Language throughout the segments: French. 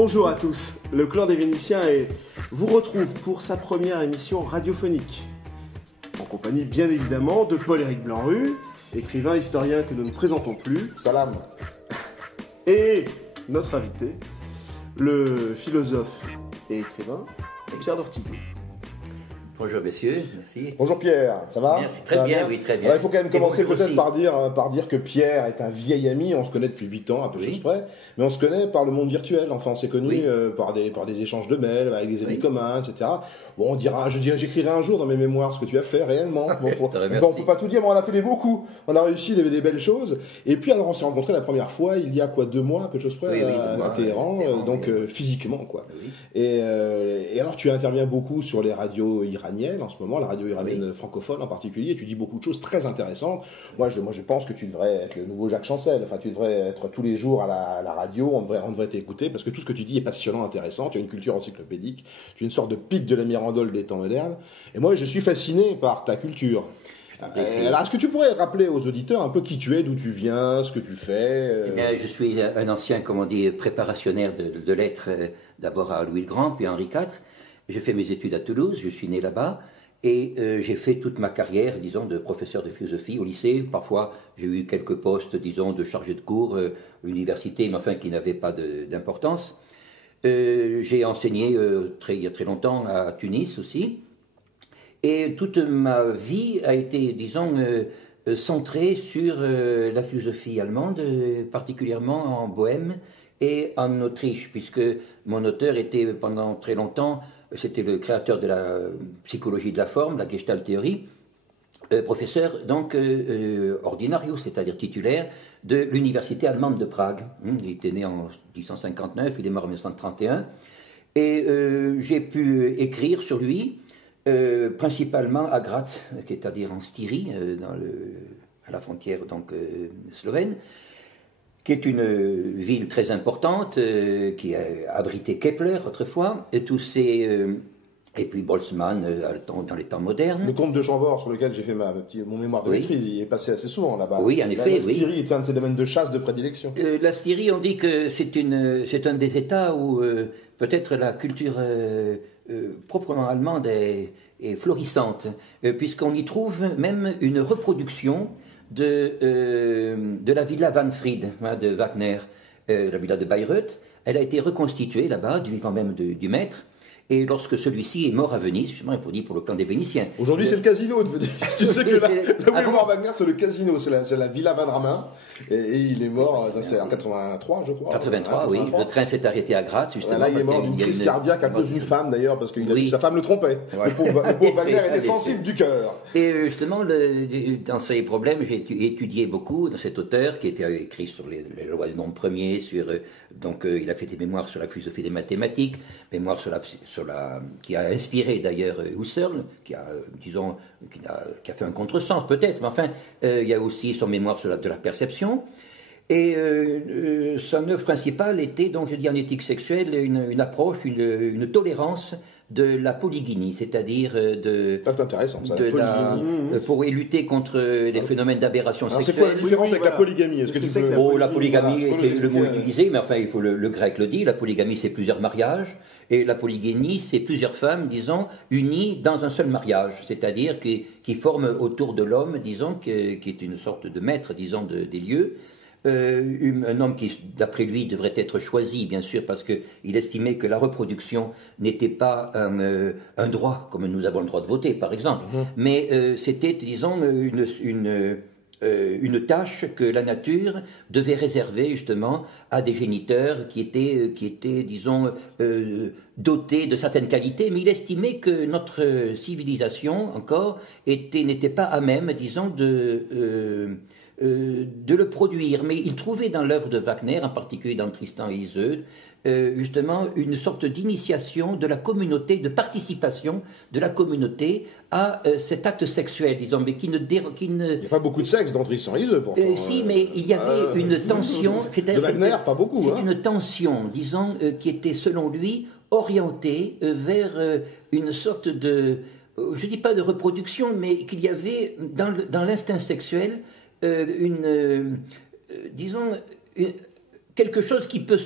Bonjour à tous, le Clan des Vénitiens vous retrouve pour sa première émission radiophonique. En compagnie bien évidemment de Paul-Éric Blanru, écrivain historien que nous ne présentons plus. Salam. Et notre invité, le philosophe et écrivain Pierre d'Ortiguet. Bonjour messieurs, merci. Bonjour Pierre, ça va? Merci, très bien, oui, très bien. Alors, il faut quand même commencer peut-être aussi. par dire que Pierre est un vieil ami, on se connaît depuis 8 ans, à peu de choses près, mais on se connaît par le monde virtuel, enfin on s'est connus par des échanges de mails, avec des amis communs, etc. Bon, j'écrirai un jour dans mes mémoires ce que tu as fait réellement. Bon, on peut pas tout dire, mais on a fait beaucoup. On a réussi, il y avait des belles choses. Et puis alors on s'est rencontrés la première fois, il y a 2 mois, à peu de choses près, à Téhéran, physiquement quoi. Oui. Et alors tu interviens beaucoup sur les radios iraniennes en ce moment, la radio iranienne francophone en particulier, et tu dis beaucoup de choses très intéressantes. Moi je pense que tu devrais être le nouveau Jacques Chancel, enfin tu devrais être tous les jours à la radio, on devrait t'écouter, parce que tout ce que tu dis est passionnant, intéressant, tu as une culture encyclopédique, tu es une sorte de pic de la Mirandole des temps modernes, et moi je suis fasciné par ta culture. Alors, est-ce que tu pourrais rappeler aux auditeurs un peu qui tu es, d'où tu viens, ce que tu fais Eh bien, je suis un ancien, comme on dit, préparationnaire de lettres, d'abord à Louis le Grand, puis à Henri IV. J'ai fait mes études à Toulouse, je suis né là-bas, et j'ai fait toute ma carrière, disons, de professeur de philosophie au lycée. Parfois, j'ai eu quelques postes, disons, de chargé de cours, à l'université, mais enfin, qui n'avaient pas d'importance. J'ai enseigné il y a très longtemps à Tunis aussi. Et toute ma vie a été, disons, centrée sur la philosophie allemande, particulièrement en Bohême et en Autriche, puisque mon auteur était pendant très longtemps, c'était le créateur de la psychologie de la forme, la Gestalt théorie, professeur donc ordinarius, c'est-à-dire titulaire de l'université allemande de Prague. Il était né en 1859, il est mort en 1931, et j'ai pu écrire sur lui. Principalement à Graz, c'est-à-dire en Styrie, à la frontière donc slovène, qui est une ville très importante, qui a abrité Kepler autrefois, et et puis Boltzmann dans les temps modernes. Le comte de Chambord, sur lequel j'ai fait mon mémoire de maîtrise, il est passé assez souvent là-bas. Oui, en effet. La Styrie est un de ses domaines de chasse de prédilection. La Styrie, on dit que c'est un des États où peut-être la culture proprement allemande est florissante, puisqu'on y trouve même une reproduction de la villa Wanfried de Wagner, la villa de Bayreuth. Elle a été reconstituée là-bas, du vivant même du maître. Et lorsque celui-ci est mort à Venise, justement, il pour le clan des Vénitiens. Aujourd'hui, c'est le casino de Venise. Tu sais que là où est mort Wagner, c'est le casino, c'est la Villa Van Ramin. Et il est mort en 83, je crois. 83, oui. Le train s'est arrêté à Graz, justement. Là, il est mort d'une crise cardiaque à cause d'une femme, d'ailleurs, parce que sa femme le trompait. Voilà. Le pauvre Wagner était sensible du cœur. Et justement, dans ces problèmes, j'ai étudié beaucoup dans cet auteur qui était écrit sur les lois du nombre premier, il a fait des mémoires sur la philosophie des mathématiques, mémoires qui a inspiré d'ailleurs Husserl, qui a fait un contresens peut-être, mais enfin, il y a aussi son mémoire de la perception. Et son œuvre principale était, donc je dis en éthique sexuelle, une approche, une tolérance de la polygynie, c'est-à-dire c'est intéressant, ça, pour lutter contre les phénomènes d'aberration sexuelle. C'est quoi la différence avec la polygamie? Est-ce que tu sais que la polygamie est le mot utilisé, mais enfin, le grec le dit, la polygamie c'est plusieurs mariages, et la polygynie c'est plusieurs femmes, disons, unies dans un seul mariage, c'est-à-dire qui forment autour de l'homme, disons, qui est une sorte de maître, disons, des lieux. Un homme qui, d'après lui, devrait être choisi, bien sûr, parce qu'il estimait que la reproduction n'était pas un droit, comme nous avons le droit de voter, par exemple, mais c'était, disons, une tâche que la nature devait réserver, justement, à des géniteurs qui étaient disons, dotés de certaines qualités, mais il estimait que notre civilisation, encore, n'était pas à même, disons, de le produire. Mais il trouvait dans l'œuvre de Wagner, en particulier dans Tristan et Isolde, justement une sorte d'initiation de la communauté, de participation de la communauté à cet acte sexuel, disons, mais qui ne... Il n'y a pas beaucoup de sexe dans Tristan et Isolde, pourtant. Si, mais il y avait une tension... De Wagner, pas beaucoup. C'est une tension, disons, qui était, selon lui, orientée vers une sorte de... je ne dis pas de reproduction, mais qu'il y avait dans l'instinct sexuel disons, quelque chose qui peut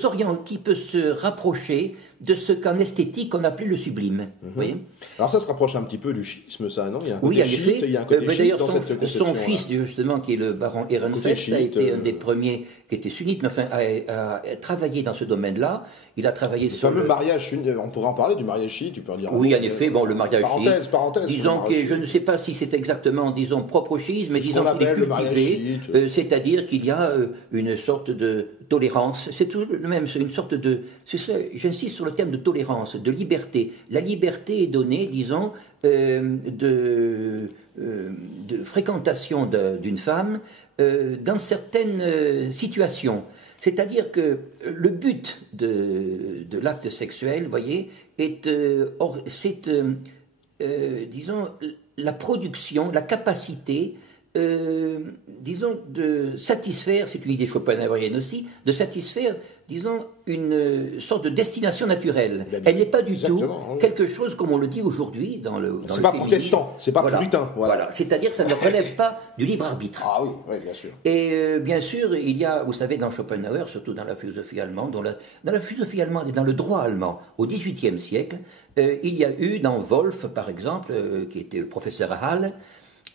qui peut se rapprocher de ce qu'en esthétique on appelait le sublime. Vous voyez. Alors ça se rapproche un petit peu du chiisme, ça, non? Il y a un oui, côté en effet. il y a un côté chiite dans cette conception. Son fils, justement, qui est le baron Ehrenfest, a été un des premiers qui était sunnite, mais enfin, a travaillé dans ce domaine-là. Il a travaillé sur le fameux mariage, on pourrait en parler du mariage chiite, tu peux en dire. Oui, en effet, bon, le mariage chiite. Parenthèse. Disons que je ne sais pas si c'est exactement, disons, propre au chiisme, mais disons qu'il est cultivé, c'est-à-dire qu'il y a une sorte de tolérance. C'est tout le même, c'est une sorte de. J'insiste sur le terme de tolérance, de liberté. La liberté est donnée, disons, de fréquentation d'une femme dans certaines situations. C'est-à-dire que le but de l'acte sexuel, vous voyez, c'est, disons, la production, la capacité, disons, de satisfaire, c'est une idée schopenhauerienne aussi, de satisfaire, disons, une sorte de destination naturelle. Elle n'est pas du tout quelque chose, comme on le dit aujourd'hui dans le c'est pas protestant, c'est pas puritain. Voilà. C'est-à-dire que ça ne relève pas du libre arbitre. Ah oui, bien sûr. Et bien sûr, il y a, vous savez, dans Schopenhauer, surtout dans la philosophie allemande, dans la philosophie allemande et dans le droit allemand, au XVIIIe siècle, il y a eu dans Wolff, par exemple, qui était le professeur à Halle,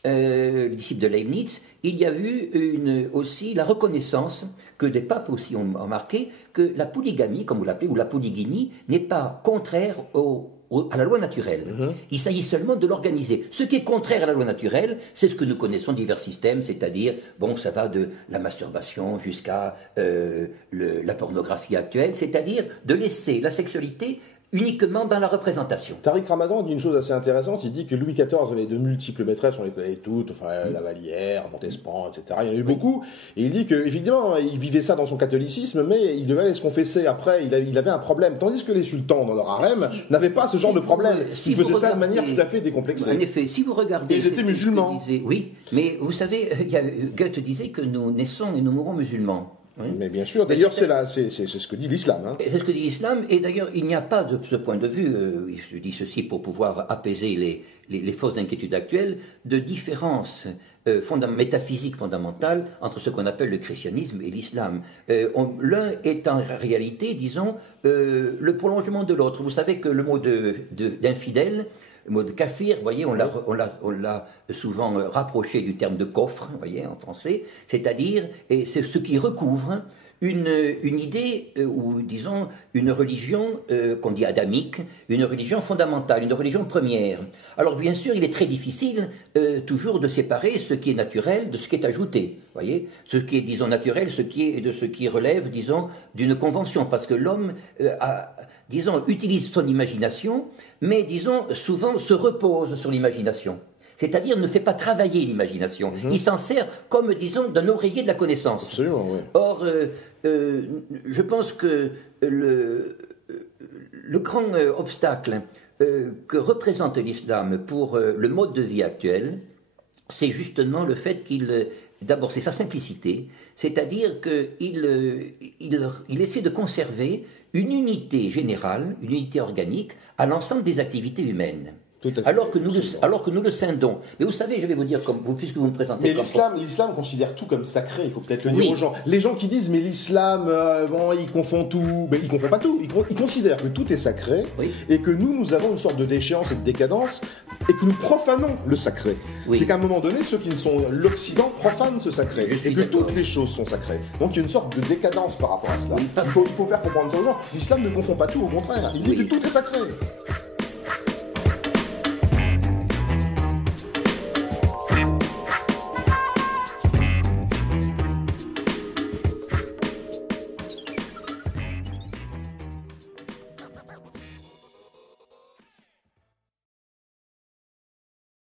le disciple de Leibniz, il y a eu aussi la reconnaissance que des papes aussi ont marqué que la polygamie, comme vous l'appelez, ou la polygynie, n'est pas contraire à la loi naturelle. Il s'agit seulement de l'organiser. Ce qui est contraire à la loi naturelle, c'est ce que nous connaissons divers systèmes, c'est-à-dire, bon, ça va de la masturbation jusqu'à la pornographie actuelle, c'est-à-dire de laisser la sexualité uniquement dans la représentation. Tariq Ramadan dit une chose assez intéressante, il dit que Louis XIV avait de multiples maîtresses, on les connaît toutes, enfin la Vallière, Montespan, etc. Il y en a eu beaucoup, et il dit que évidemment il vivait ça dans son catholicisme, mais il devait aller se confesser après, il avait un problème, tandis que les sultans dans leur harem n'avaient pas ce genre de problème, ils faisaient ça de manière tout à fait décomplexée. En effet, si vous regardez... Ils étaient musulmans. Oui, mais vous savez, Goethe disait que nous naissons et nous mourons musulmans. Oui. Mais bien sûr, d'ailleurs c'est ce que dit l'islam. Hein. C'est ce que dit l'islam, et d'ailleurs il n'y a pas de ce point de vue, je dis ceci pour pouvoir apaiser les fausses inquiétudes actuelles, de différence métaphysique fondamentale entre ce qu'on appelle le christianisme et l'islam. L'un est en réalité, disons, le prolongement de l'autre. Vous savez que le mot d'infidèle, le mot de kafir, vous voyez, on l'a souvent rapproché du terme de coffre, vous voyez, en français, c'est-à-dire, et c'est ce qui recouvre une idée, ou disons, une religion qu'on dit adamique, une religion fondamentale, une religion première. Alors bien sûr, il est très difficile toujours de séparer ce qui est naturel de ce qui est ajouté, vous voyez, ce qui est, disons, naturel, de ce qui relève, disons, d'une convention, parce que l'homme disons, utilise son imagination, mais, disons, souvent se repose sur l'imagination. C'est-à-dire ne fait pas travailler l'imagination. Il s'en sert comme, disons, d'un oreiller de la connaissance. Absolument, oui. Or, je pense que le grand obstacle que représente l'islam pour le mode de vie actuel, c'est justement le fait d'abord, c'est sa simplicité, c'est-à-dire qu'il essaie de conserver une unité générale, une unité organique à l'ensemble des activités humaines. Alors que nous le scindons. Mais vous savez, je vais vous dire, puisque vous me présentez... Mais l'islam considère tout comme sacré, il faut peut-être le dire aux gens. Les gens qui disent, mais l'islam, il confond tout, mais il confond pas tout. Il considère que tout est sacré, et que nous avons une sorte de déchéance et de décadence, et que nous profanons le sacré. C'est qu'à un moment donné, ceux qui ne sont l'Occident profanent ce sacré, et que toutes les choses sont sacrées. Donc il y a une sorte de décadence par rapport à cela. Il faut faire comprendre ça aux gens. L'islam ne confond pas tout, au contraire. Il dit que tout est sacré.